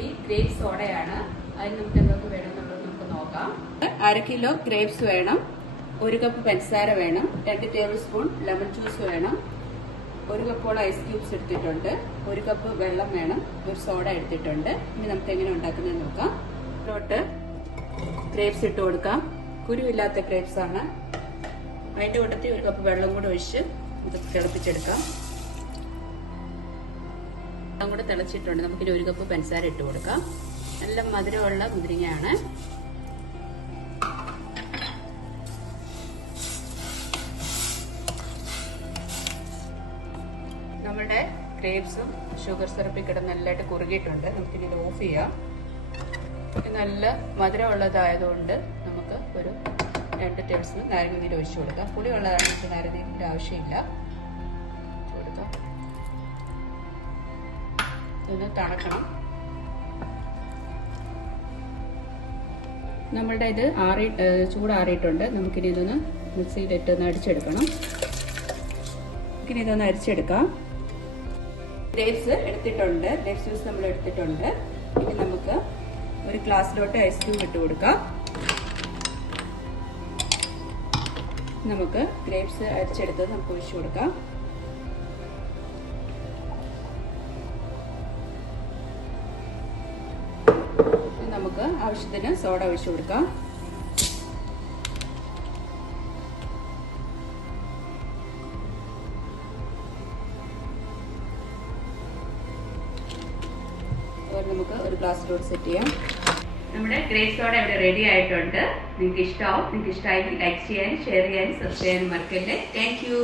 Recipe grape സോഡയാണ്. അതിന് നമുക്ക് എന്തൊക്കെ വേണം എന്നുള്ളത് നമുക്ക് നോക്കാം. 1/2 കിലോ ഗ്രേപ്സ് വേണം, 1 കപ്പ് പഞ്ചസാര വേണം, 2 ടേബിൾ സ്പൂൺ ലെമൺ ജ്യൂസ് വേണം, 1 കപ്പോളം ഐസ് ക്യൂബ്സ് എടുത്തിട്ടുണ്ട്, 1 കപ്പ് വെള്ളം വേണം, ഒരു സോഡ എടുത്തിട്ടുണ്ട്. ഇനി നമുക്ക് എങ്ങനെ ഉണ്ടാക്കുന്നത് നോക്കാം. ഇതിലോട്ട് ഗ്രേപ്സ് ഇട്ട് കൊടുക്കാം. കുരുവില്ലാത്ത ഗ്രേപ്സ് ആണ്. അതിന്റെ കൂട്ടത്തിൽ 1 കപ്പ് വെള്ളം കൂടെ ഒഴിച്ച് ഇത് തിളപ്പിച്ചെടുക്കാം. വെള്ളം കൂടെ തിളച്ചിട്ടുണ്ട്. നമുക്കിനി 1 കപ്പ് പഞ്ചസാര ഇട്ട് കൊടുക്കാം. നല്ല മധുരമുള്ള മുന്തിരിങ്ങയാണ്. നമ്മുടെ ഗ്രേപ്സും ഷുഗർ സിറപ്പിൽ കിടന്ന് നല്ലതായിട്ട് കുറുകിയിട്ടുണ്ട്. നമുക്കിനി ഇത് ഓഫ് ചെയ്യാം. നല്ല മധുരമുള്ളതായതുകൊണ്ട് നമുക്ക് ഒരു 2 ടേബിൾ സ്പൂൺ നാരങ്ങനീര് ഒഴിച്ചു കൊടുക്കാം. പുളിയുള്ളതാണ്, നമുക്ക് നാരങ്ങനീരിൻ്റെ ആവശ്യമില്ല. കൊടുക്കാം. ഇതൊന്ന് തണക്കണം. നമ്മളുടെ ഇത് ചൂടാറിയിട്ടുണ്ട്. നമുക്കിനി ഇതൊന്ന് മിക്സിയിലിട്ട് ഒന്ന് അടിച്ചെടുക്കണം. നമുക്കിനി ഇതൊന്ന് അരിച്ചെടുക്കാം. ഗ്രേപ്സ് എടുത്തിട്ടുണ്ട്, ഗ്രേപ്സ് ജ്യൂസ് നമ്മൾ എടുത്തിട്ടുണ്ട്. ഇനി നമുക്ക് ഒരു ഗ്ലാസ്സിലോട്ട് ഐസ് ക്യൂബ് ഇട്ട് കൊടുക്കാം. നമുക്ക് ഗ്രേപ്സ് അരിച്ചെടുത്ത് നമുക്ക് ഒഴിച്ചു കൊടുക്കാം. നമുക്ക് ആവശ്യത്തിന് സോഡ ഒഴിച്ചു കൊടുക്കാം. നമുക്ക് ഒരു ഗ്ലാസ്സിലോട്ട് സെറ്റ് ചെയ്യാം. നമ്മുടെ ഗ്രേപ്പ് സോഡ ഇവിടെ റെഡി ആയിട്ടുണ്ട്. നിങ്ങൾക്ക് ഇഷ്ടമാവും. നിങ്ങൾക്ക് ഇഷ്ടമായെങ്കിൽ ലൈക്ക് ചെയ്യാനും ഷെയർ ചെയ്യാനും സബ്സ്ക്രൈബ് ചെയ്യാനും മറക്കല്ലേ. Thank you.